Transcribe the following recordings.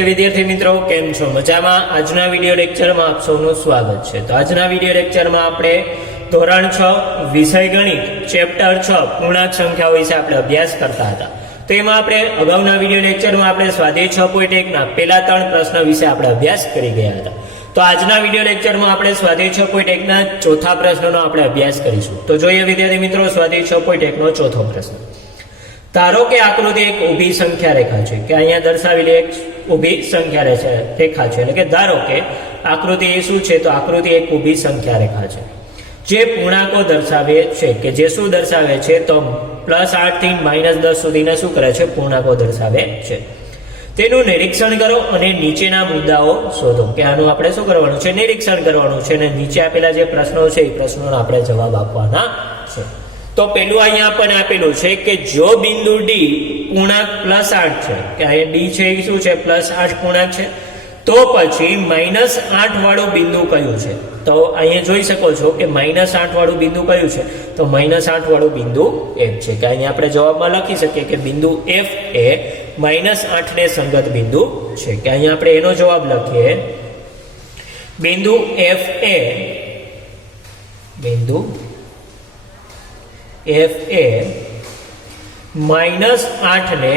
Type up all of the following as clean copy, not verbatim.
नमस्ते विद्यार्थी मित्रों, केम छो? मजामां? आजना विडियो लेक्चर में आप सौનું સ્વાગત છે। तो आजना विडियो लेक्चर में આપણે ધોરણ 6 વિષય ગણિત ચેપ્ટર 6 પૂર્ણાંક સંખ્યાઓ વિશે આપણે અભ્યાસ કરતા હતા। તો એમાં આપણે અગાઉના વિડિયો લેક્ચરમાં આપણે સ્વાધ્યાય 6.1 ના પહેલા 3 પ્રશ્ન વિશે આપણે અભ્યાસ કરી ગયા હતા। તો આજના વિડિયો લેક્ચરમાં આપણે સ્વાધ્યાય 6.1 ના ચોથા પ્રશ્નનો આપણે અભ્યાસ કરીશું। તો જોઈએ વિદ્યાર્થી મિત્રો સ્વાધ્યાય 6.1 નો ચોથો પ્રશ્ન। ધારો કે આકૃતિ એક ઊભી સંખ્યા રેખા છે કે અહીંયા દર્શાવેલી એક ઊભી સંખ્યા રેખા છે એટલે કે ધારો કે આકૃતિ એ શું છે? તો આકૃતિ એક ઊભી સંખ્યા રેખા છે જે પૂર્ણાંકો દર્શાવે છે કે જે શું દર્શાવે છે? તો +8 થી -10 સુધીના શું કરે છે? પૂર્ણાંકો દર્શાવે છે। તેનું નિરીક્ષણ કરો અને નીચેના મુદ્દાઓ શોધો કે આનું આપણે શું કરવાનું છે? નિરીક્ષણ કરવાનું છે અને નીચે આપેલા જે પ્રશ્નો છે એ પ્રશ્નોનો આપણે જવાબ આપવાના છે। तो पहलू अहीं आपने आपेलू है कि जो बिंदु डी पूर्णांक +8 है कि अहीं डी है शू है? +8 पूर्णांक है तो पछी -8 वाळुं बिंदु कयुं छे? तो अहीं जोई शको छो कि -8 वाळुं बिंदु कयुं छे? तो -8 वाळुं बिंदु F छे कि अहीं आपणे जवाबमां लखी शकीए कि बिंदु F ए -8 ने संगत बिंदु छे कि अहीं आपणे एनो जवाब लखीए बिंदु F ए बिंदु F ए -8 ने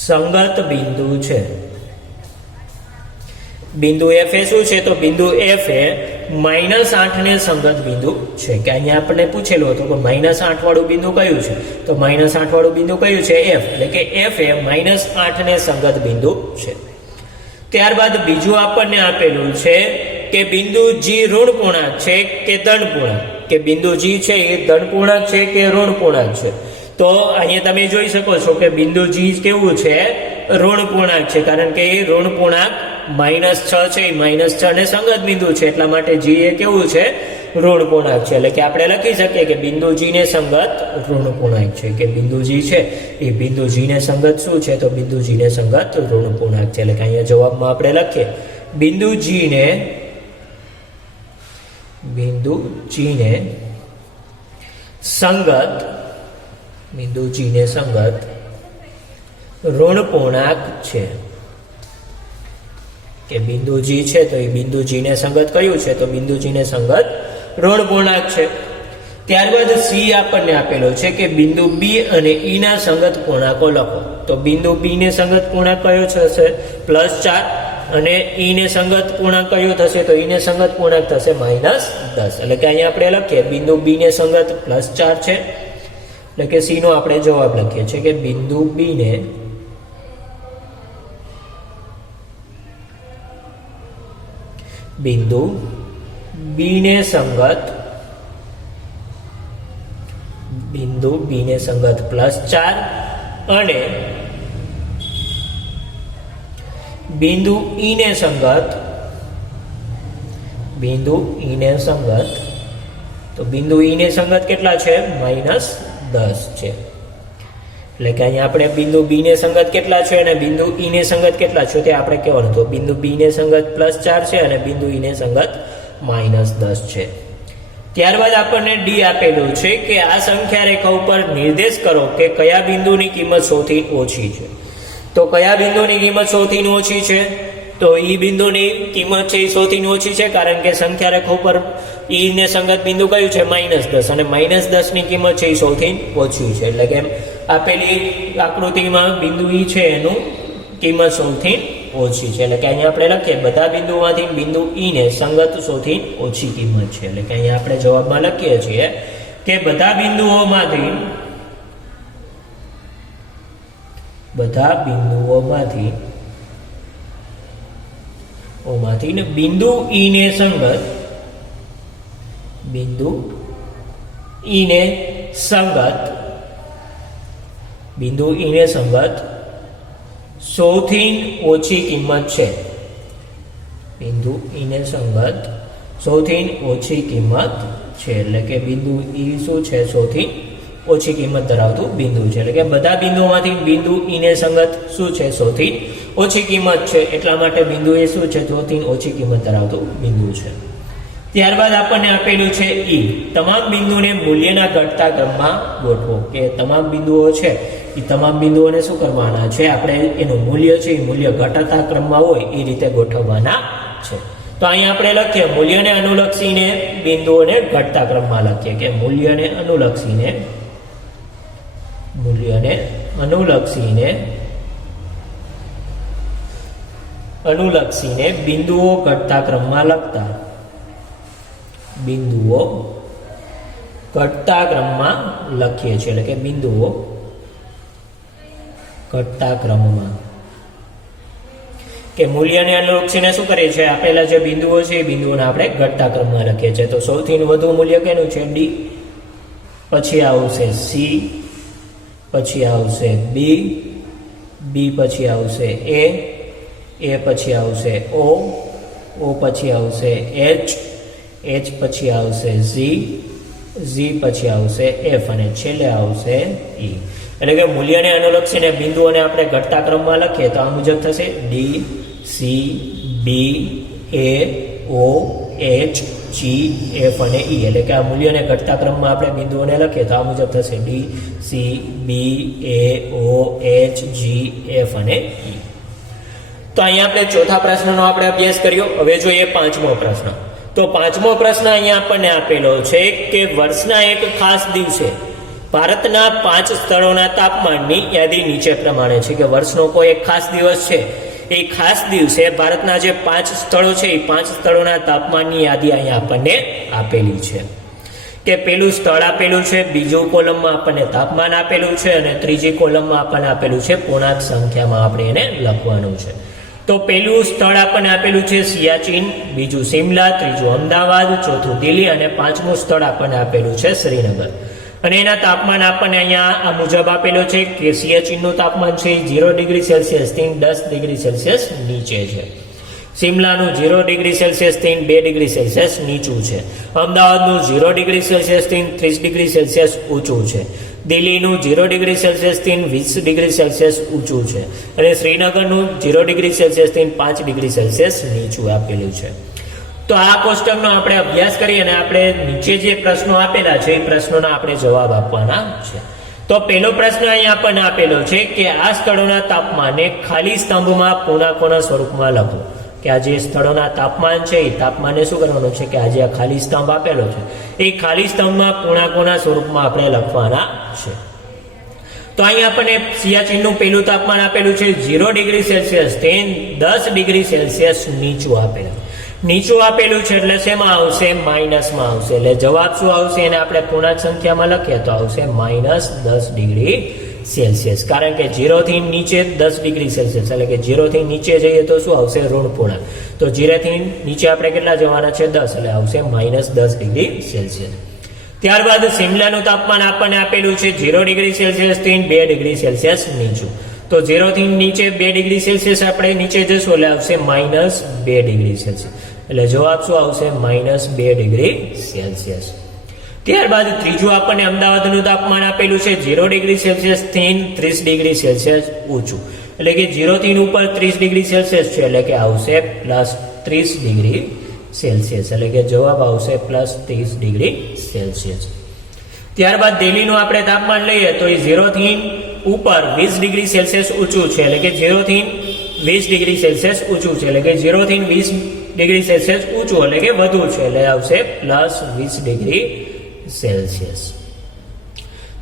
संगत बिंदु है। बिंदु F ए शू है? तो बिंदु F ए -8 ने संगत बिंदु है कि अहीं आपने पूछेलुं हतुं कि -8 वाळुं बिंदु कयुं छे? तो -8 वाळुं बिंदु कयुं छे? F એટલે કે F ए -8 ने संगत बिंदु है। ત્યારબાદ બીજું આપણને આપેલું છે કે બિંદુ G ઋણ પૂર્ણાંક છે કે ધન પૂર્ણાંક કે બિંદુ G છે એ ધન પૂર્ણાંક છે કે ઋણ પૂર્ણાંક છે? તો અહીંયા તમે જોઈ શકો છો કે બિંદુ G કેવું છે? ઋણ પૂર્ણાંક છે કારણ કે એ ઋણ પૂર્ણાંક -6 છે, -6 ને સંગત બિંદુ છે એટલા માટે G એ કેવું છે? ઋણ પૂર્ણાંક છે એટલે કે આપણે લખી શકીએ કે બિંદુ G ને સંગત ઋણ પૂર્ણાંક છે કે બિંદુ G છે એ બિંદુ G ને સંગત શું છે? તો બિંદુ G ને સંગત ઋણ પૂર્ણાંક છે એટલે કે અહીંયા જવાબમાં આપણે લખીએ બિંદુ G ને संगत बिंदु G ने संगत ऋण पूर्णांक है कि बिंदु G है तो ये बिंदु G ने संगत कयुं छे? तो बिंदु G ने संगत ऋण पूर्णांक है। त्यारबाद C आपने आपेलो छे कि बिंदु B और E ना संगत पूर्णांको लखो। तो बिंदु B ने संगत पूर्णांक कयो छे? +4 અને E ने संगत पूर्णांक कयो थशे? तो E ने संगत पूर्णांक थशे -10 એટલે કે અહીંયા આપણે લખીએ બિંદુ B ने संगत +4 છે એટલે કે C નો આપણે જવાબ લખીએ છે કે બિંદુ B ने संगत +4 અને बिंदु E ने संगत तो बिंदु E ने संगत केटला छे? -10 छे એટલે કે અહીંયા આપણે બિંદુ B ને સંગત કેટલા છે અને બિંદુ E ને સંગત કેટલા છે તે આપણે કહેવાનું। તો બિંદુ B ને સંગત +4 છે અને બિંદુ E ને સંગત -10 છે। ત્યારબાદ આપણને D આપેલું છે કે આ સંખ્યા રેખા ઉપર નિર્દેશ કરો કે કયા બિંદુની કિંમત સૌથી ઓછી છે। तो कया बिंदु की कीमत सौथी ओછી છે? तो ई बिंदु की कीमत है सौथी ओછી है कारण के संख्या रेखा पर ई ने संगत बिंदु कयुं छे? -10 અને -10 ની કિંમત છે સૌથી ઓછી છે એટલે કે આપેલી આકૃતિમાં બિંદુ E છે એનું કિંમત સૌથી ઓછી છે એટલે કે અહીંયા આપણે લખીએ બધા બિંદુમાંથી બિંદુ E ને સંગત સૌથી ઓછી કિંમત છે એટલે કે અહીંયા આપણે જવાબમાં લખીએ છીએ કે બધા બિંદુઓમાંથી ने बिंदु E ने संगत सौथी ओછી किंमत है। बिंदु E ने संगत सौथी ओછી किंमत है એટલે કે बिंदु E શું છે? સૌથી ઓછી કિંમત ધરાવતું બિંદુ છે એટલે કે બધા બિંદુઓમાંથી બિંદુ E ને સંગત શું છે? સૌથી ઓછી કિંમત છે એટલા માટે બિંદુ એ શું છે? સૌથી ઓછી કિંમત ધરાવતું બિંદુ છે। ત્યારબાદ આપણને આપેલું છે E તમામ બિંદુને મૂલ્યના ઘટતા ક્રમમાં ગોઠવો કે તમામ બિંદુઓ છે એ તમામ બિંદુઓને શું કરવાના છે, આપણે એનું મૂલ્ય છે એ મૂલ્ય ઘટતા ક્રમમાં હોય એ રીતે ગોઠવવાના છે. તો અહીંયા આપણે લખીએ મૂલ્યને અનુલક્ષીને બિંદુઓને ઘટતા ક્રમમાં લખીએ કે મૂલ્યને અનુલક્ષીને બિંદુઓ ઘટતા ક્રમમાં લખતા, બિંદુઓ ઘટતા ક્રમમાં લખીએ છીએ, એટલે કે બિંદુઓ ઘટતા ક્રમમાં, કે મૂલ્યને અનુલક્ષીને શું કરીએ છીએ, આપેલા જે બિંદુઓ છે એ બિંદુઓને આપણે ઘટતા ક્રમમાં લખીએ છીએ. તો સૌથી વધુ મૂલ્ય કેનું છે, ડી, પછી આવશે સી, પછી આવશે બી, બી પછી આવશે એ પછી આવશે ઓ પછી આવશે એચ પછી આવશે ઝી પછી આવશે એફ અને છેલ્લે આવશે ઈ. એટલે કે મૂલ્યને અનુલક્ષીને બિંદુઓને આપણે ઘટતા ક્રમમાં લખીએ તો આ મુજબ થશે ડી, સી, બી, એ, ઓ, એચ, જી, એફ અને ઈ. એટલે કે આ મૂલ્યને ઘટતા ક્રમમાં આપણે બિંદુઓને લખીએ તો આ મુજબ થશે ડી, સી, બી, એ, ઓ, એચ, જી, એફ અને ઈ. તો અહીંયા આપણે ચોથા પ્રશ્નનો આપણે અભ્યાસ કર્યો. હવે જોઈએ પાંચમો પ્રશ્ન. તો પાંચમો પ્રશ્ન અહીંયા આપણને આપેલો છે કે વર્ષના એક ખાસ દિવસે ભારતના 5 સ્થળોના તાપમાનની યાદી નીચે પ્રમાણે છે. કે વર્ષનો કોઈ એક ખાસ દિવસ છે, એ ખાસ દિવસે ભારતના જે 5 સ્થળો છે એ 5 સ્થળોના તાપમાનની યાદી અહીંયા આપણને આપેલી છે. કે પેલું સ્થળ આપેલું છે, બીજું કોલમમાં આપણને તાપમાન આપેલું છે અને ત્રીજી કોલમમાં આપણને આપેલું છે પૂર્ણાંક સંખ્યામાં આપણે એને લખવાનું છે. તો પેલું સ્થળ આપણને આપેલું છે સિયાચીન, બીજું સિમલા, ત્રીજું અમદાવાદ, ચોથું દિલ્હી અને પાંચમું સ્થળ આપણને આપેલું છે શ્રીનગર. અને એના તાપમાન આપણને અહીંયા આ મુજબ આપેલો છે કે સિયાચીનનું તાપમાન છે 0 ડિગ્રી સેલ્સિયસથી 10 ડિગ્રી સેલ્સિયસ નીચે છે. સિમલાનું 0 ડિગ્રી સેલ્સિયસથી 2 ડિગ્રી સેલ્સિયસ નીચું છે. અમદાવાદનું 0 ડિગ્રી સેલ્સિયસથી 30 ડિગ્રી સેલ્સિયસ ઊંચું છે. દિલ્હીનું 0 ડિગ્રી સેલ્સિયસથી 20 ડિગ્રી સેલ્સિયસ ઊંચું છે. અને શ્રીનગરનું 0 ડિગ્રી સેલ્સિયસથી 5 ડિગ્રી સેલ્સિયસ નીચું આપેલું છે. તો આ કોષ્ટકનો આપણે અભ્યાસ કરી અને આપણે નીચે જે પ્રશ્નો આપેલા છે એ પ્રશ્નોના આપણે જવાબ આપવાના છે. તો પહેલો પ્રશ્ન અહીંયા આપણને આપેલો છે કે આ સ્થળોના તાપમાનને ખાલી સ્તંભમાં પૂર્ણાંકોના સ્વરૂપમાં લખો. કે આ જે સ્થળોના તાપમાન છે એ તાપમાનને શું કરવાનું છે કે આ જે ખાલી સ્તંભ આપેલો છે એ ખાલી સ્તંભમાં પૂર્ણાંકોના સ્વરૂપમાં આપણે લખવાના છે. તો અહીંયા આપણને સિયાચીનનું પહેલું તાપમાન આપેલું છે 0 ડિગ્રી સેલ્સિયસથી 10 ડિગ્રી સેલ્સિયસ નીચું આપેલું છે એટલે શેમાં આવશે, માઇનસમાં આવશે. એટલે જવાબ શું આવશે, એને આપણે પૂર્ણાંક સંખ્યામાં લખીએ તો આવશે -10 ડિગ્રી સેલ્સિયસ. કારણ કે 0 થી નીચે 10 ડિગ્રી સેલ્સિયસ, એટલે કે 0 થી નીચે જઈએ તો શું આવશે, ઋણ પૂર્ણાંક. તો 0 થી નીચે આપણે કેટલા જવાના છે, 10, એટલે આવશે -10 ડિગ્રી સેલ્સિયસ. ત્યારબાદ સિમલાનું તાપમાન આપણને આપેલું છે 0 ડિગ્રી સેલ્સિયસથી 2 ડિગ્રી સેલ્સિયસ નીચું. તો 0 થી નીચે 2 ડિગ્રી સેલ્સિયસ આપણે નીચે જશું એટલે આવશે -2 ડિગ્રી સેલ્સિયસ. એટલે જવાબ શું આવશે, -2 ડિગ્રી સેલ્સિયસ. ત્યારબાદ ત્રીજું આપણને અમદાવાદનું તાપમાન આપેલું છે 0 ડિગ્રી સેલ્સિયસથી 30 ડિગ્રી સેલ્સિયસ ઊંચું. એટલે કે 0 થી ઉપર 30 ડિગ્રી સેલ્સિયસ છે એટલે કે આવશે +30 ડિગ્રી સેલ્સિયસ. એટલે કે જવાબ આવશે +30 ડિગ્રી સેલ્સિયસ. ત્યારબાદ દિલ્હીનું આપણે તાપમાન લઈએ તો એ 0 થી ઉપર 20 ડિગ્રી સેલ્સિયસ ઊંચું છે. એટલે કે 0 થી 20 ડિગ્રી સેલ્સિયસ ઊંચું છે. એટલે કે 0 થી 20 ડિગ્રી સેલ્સિયસ ઊંચું એટલે કે વધુ છે. એટલે આવશે +20 ડિગ્રી સેલ્સિયસ.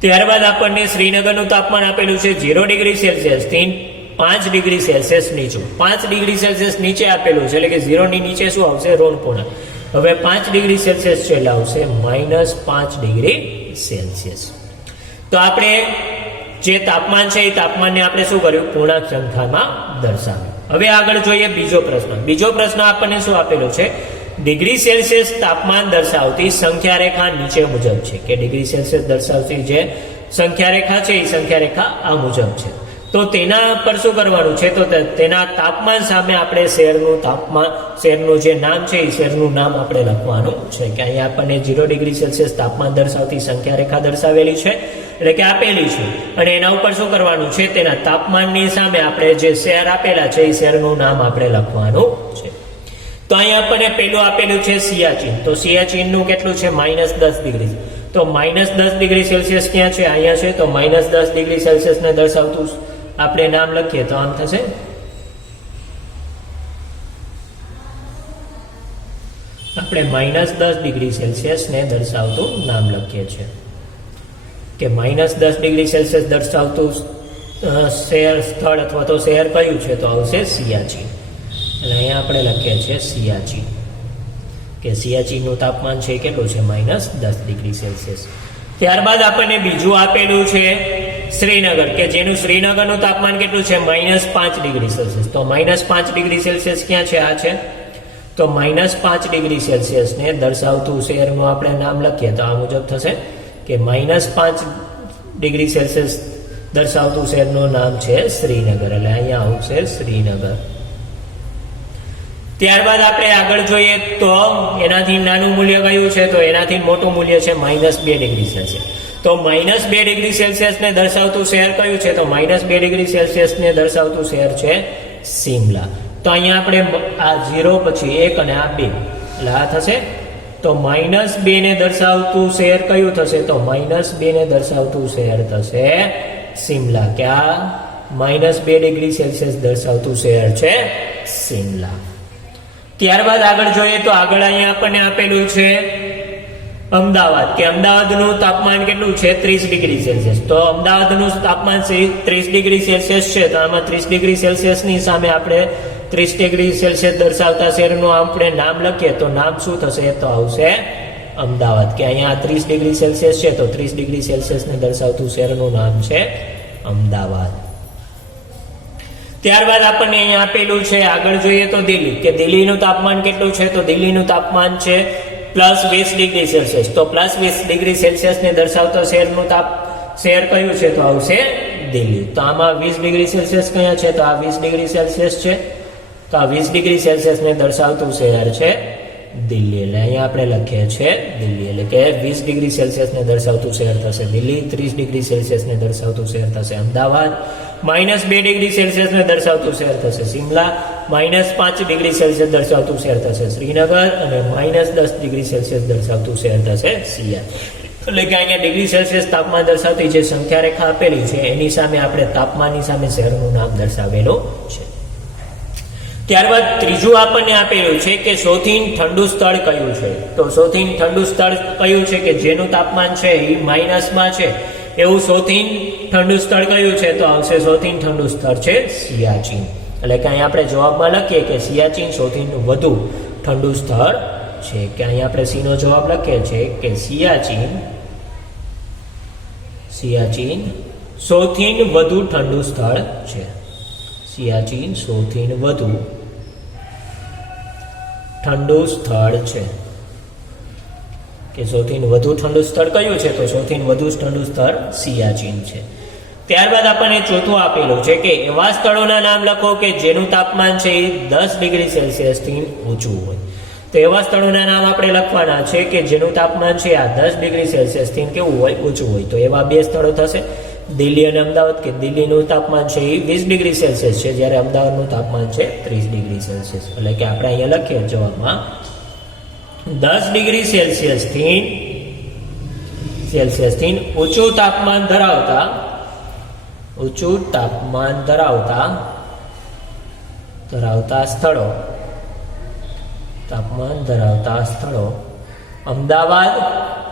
ત્યારબાદ આપણને શ્રીનગરનું તાપમાન આપેલું છે 0 ડિગ્રી સેલ્સિયસથી 5 ડિગ્રી સેલ્સિયસ નીચું. 5 ડિગ્રી સેલ્સિયસ નીચે આપેલું છે એટલે કે 0 ની નીચે શું આવશે, ઋણ પૂર્ણાંક. હવે 5 ડિગ્રી સેલ્સિયસ છે એટલે આવશે -5 ડિગ્રી સેલ્સિયસ. તો આપણે જે તાપમાન છે એ તાપમાનને આપણે શું કર્યું, પૂર્ણાંક સંખ્યામાં દર્શાવ્યું. હવે આગળ જોઈએ બીજો પ્રશ્ન. બીજો પ્રશ્ન આપણને શું આપેલો છે, ડિગ્રી સેલ્સિયસ તાપમાન દર્શાવતી સંખ્યા રેખા નીચે મુજબ છે. કે ડિગ્રી સેલ્સિયસ દર્શાવતી જે સંખ્યા રેખા છે એ સંખ્યા રેખા આ મુજબ છે. તો તેના પર શું કરવાનું છે, તો તેના તાપમાન સામે આપણે શહેરનું જે નામ છે એ શહેરનું નામ આપણે લખવાનું છે. કે અહીંયા આપણને 0 ડિગ્રી સેલ્સિયસ તાપમાન દર્શાવતી સંખ્યા રેખા દર્શાવેલી છે એટલે કે આપેલી છે. અને એના ઉપર શું કરવાનું છે, તેના તાપમાનની સામે આપણે જે શહેર આપેલા છે એ શહેરનું નામ આપણે લખવાનું છે. તો અહીંયા આપણને પેલું આપેલું છે સિયાચીન. તો સિયાચીનનું કેટલું છે, -10 ડિગ્રી. તો -10 ડિગ્રી સેલ્સિયસ ક્યાં છે? અહીંયા છે. તો -10 ડિગ્રી સેલ્સિયસને દર્શાવતું આપણે નામ લખીએ તો આમ થશે. આપણે -10 ડિગ્રી સેલ્સિયસને દર્શાવતું નામ લખીએ છીએ કે -10 ડિગ્રી સેલ્સિયસ દર્શાવતું શહેર સ્થળ અથવા તો શહેર કયું છે? તો આવશે સિયાચીન. અને અહીંયા આપણે લખીએ છીએ સિયાચીન, કે સિયાચીનનું તાપમાન છે કેટલું છે? -10 ડિગ્રી સેલ્સિયસ. ત્યારબાદ આપણને બીજું આપેલું છે શ્રીનગર, કે જેનું શ્રીનગરનું તાપમાન કેટલું છે? -5 ડિગ્રી સેલ્સિયસ. તો -5 ડિગ્રી સેલ્સિયસ ક્યાં છે? આ છે. તો -5 ડિગ્રી સેલ્સિયસને દર્શાવતું શહેરનું આપણે નામ લખીએ તો આ મુજબ થશે કે -5 ડિગ્રી સેલ્સિયસ દર્શાવતું શહેરનું નામ છે શ્રીનગર. એટલે અહીંયા આવશે શ્રીનગર. ત્યારબાદ આપણે આગળ જોઈએ તો એનાથી નાનું મૂલ્ય કયું છે? તો એનાથી મોટું મૂલ્ય છે -2 ડિગ્રી સેલ્સિયસ. તો -2 ડિગ્રી સેલ્સિયસને દર્શાવતું શહેર કયું છે? તો -2 ડિગ્રી સેલ્સિયસને દર્શાવતું શહેર છે સિમલા. તો અહીંયા આપણે આ 0 પછી 1 અને આ 2 એટલે આ થશે. તો -2 ને દર્શાવતું શહેર કયું થશે? તો -2 ને દર્શાવતું શહેર થશે સિમલા, કે આ -2 ડિગ્રી સેલ્સિયસ દર્શાવતું શહેર છે સિમલા. ત્યારબાદ આગળ જોઈએ તો આગળ અહીંયા આપણને આપેલું છે અમદાવાદ, કે અમદાવાદનું તાપમાન કેટલું છે? 30 ડિગ્રી સેલ્સિયસ. તો અમદાવાદનું તાપમાન 30 ડિગ્રી સેલ્સિયસ છે. તો આમાં 30 ડિગ્રી સેલ્સિયસની સામે આપણે 30 ડિગ્રી સેલ્સિયસ દર્શાવતા શહેરનું આપણે નામ લખીએ તો નામ શું થશે? તો આવશે અમદાવાદ, કે અહીંયા 30 ડિગ્રી સેલ્સિયસ છે. તો 30 ડિગ્રી સેલ્સિયસને દર્શાવતું શહેરનું નામ છે અમદાવાદ. ત્યારબાદ આપણને અહીંયા આપેલું છે આગળ જોઈએ તો દિલ્હી, કે દિલ્હીનું તાપમાન કેટલું છે? તો દિલ્હીનું તાપમાન છે +20 ડિગ્રી સેલ્સિયસ. તો +20 ડિગ્રી સેલ્સિયસને દર્શાવતો શહેર કયું છે? તો આવશે દિલ્હી. તો આમાં 20 ડિગ્રી સેલ્સિયસ કયા છે? તો આ 20 ડિગ્રી સેલ્સિયસ છે. તો આ 20 ડિગ્રી સેલ્સિયસને દર્શાવતું શહેર છે દિલ્હી. એટલે અહીંયા આપણે લખીએ છીએ દિલ્હી, એટલે કે 20 ડિગ્રી સેલ્સિયસને દર્શાવતું શહેર થશે દિલ્હી. 30 ડિગ્રી સેલ્સિયસને દર્શાવતું શહેર થશે અમદાવાદ. -2 ડિગ્રી સેલ્સિયસને દર્શાવતું શહેર થશે સિમલા. -5 ડિગ્રી સેલ્સિયસ દર્શાવતું શહેર થશે શ્રીનગર. અને -10 ડિગ્રી સેલ્સિયસ દર્શાવતું શહેર થશે સિયાચીન. એટલે કે અહીંયા ડિગ્રી સેલ્સિયસ તાપમાન દર્શાવતી જે સંખ્યા રેખા આપેલી છે એની સામે આપણે તાપમાનની સામે શહેરનું નામ દર્શાવેલું છે. ત્યારબાદ ત્રીજું આપણને આપેલું છે કે સૌથી ઠંડુ સ્થળ કયું છે? તો સૌથી ઠંડુ સ્થળ કયું છે કે જેનું તાપમાન છે એ માઇનસમાં છે એવું સૌથી ઠંડુ સ્થળ કયું છે? તો આવશે સૌથી ઠંડુ સ્થળ છે સિયાચીન. એટલે કે અહીંયા આપણે જવાબમાં લખીએ કે સિયાચીન સૌથી વધુ ઠંડુ સ્થળ છે, કે અહીંયા આપણે સી નો જવાબ લખીએ છીએ કે સિયાચીન સૌથી વધુ ઠંડુ સ્થળ છે. સિયાચીન સૌથી વધુ ઠંડુ સ્થળ છે, કે સૌથી વધુ ઠંડુ સ્થળ કયું છે? તો સૌથી વધુ ઠંડુ સ્થળ સિયાચીન છે. ત્યારબાદ આપણને ચોથું આપેલું છે કે એવા સ્થળોના નામ લખો કે જેનું તાપમાન છે એ 10 ડિગ્રી સેલ્સિયસથી ઊંચું હોય. તો એવા સ્થળોના નામ આપણે લખવાના છે કે જેનું તાપમાન છે આ 10 ડિગ્રી સેલ્સિયસથી કેવું હોય? ઊંચું હોય. તો એવા બે સ્થળો થશે દિલ્હી અને અમદાવાદ, કે દિલ્હીનું તાપમાન છે એ 20 ડિગ્રી સેલ્સિયસ છે, જ્યારે અમદાવાદનું તાપમાન છે 30 ડિગ્રી સેલ્સિયસ. એટલે કે આપણે અહીંયા લખીએ જવાબમાં 10 ડિગ્રી સેલ્સિયસથી ઊંચું તાપમાન ધરાવતા સ્થળો અમદાવાદ,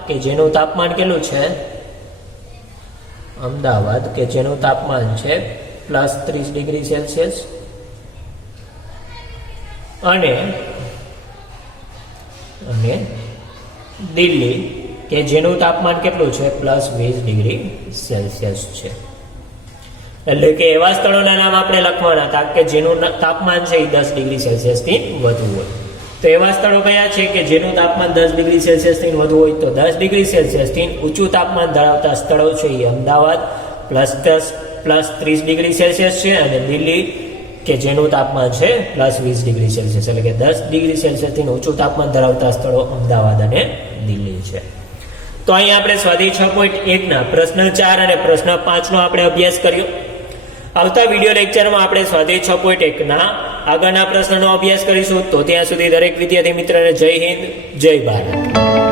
કે જેનું તાપમાન કેટલું છે? અમદાવાદ, કે જેનું તાપમાન છે +30 ડિગ્રી સેલ્સિયસ, અને દિલ્હી, કે જેનું તાપમાન કેટલું છે? +20 ડિગ્રી સેલ્સિયસ છે. એટલે કે એવા સ્થળોના નામ આપણે લખવાના હતા કે જેનું તાપમાન છે એ 10 ડિગ્રી સેલ્સિયસથી વધુ હોય. તો એવા સ્થળો કયા છે કે જેનું તાપમાન 10 ડિગ્રી સેલ્સિયસથી વધુ હોય? તો 10 ડિગ્રી સેલ્સિયસથી ઊંચું તાપમાન ધરાવતા સ્થળો છે એ અમદાવાદ +30 ડિગ્રી સેલ્સિયસ છે, અને દિલ્હી કે જેનું તાપમાન છે +20 ડિગ્રી સેલ્સિયસ. એટલે કે 10 ડિગ્રી સેલ્સિયસથી ઊંચું તાપમાન ધરાવતા સ્થળો અમદાવાદ અને દિલ્હી છે. તો અહીં આપણે સ્વાધ્યાય 6.1 ના પ્રશ્ન 4 અને પ્રશ્ન 5 નો આપણે અભ્યાસ કર્યો. આવતા વિડીયો લેક્ચરમાં આપણે સ્વાધ્યાય 6.1 ના આગળના પ્રશ્નનો અભ્યાસ કરીશું. તો ત્યાં સુધી દરેક વિદ્યાર્થી મિત્રને જય હિન્દ, જય ભારત.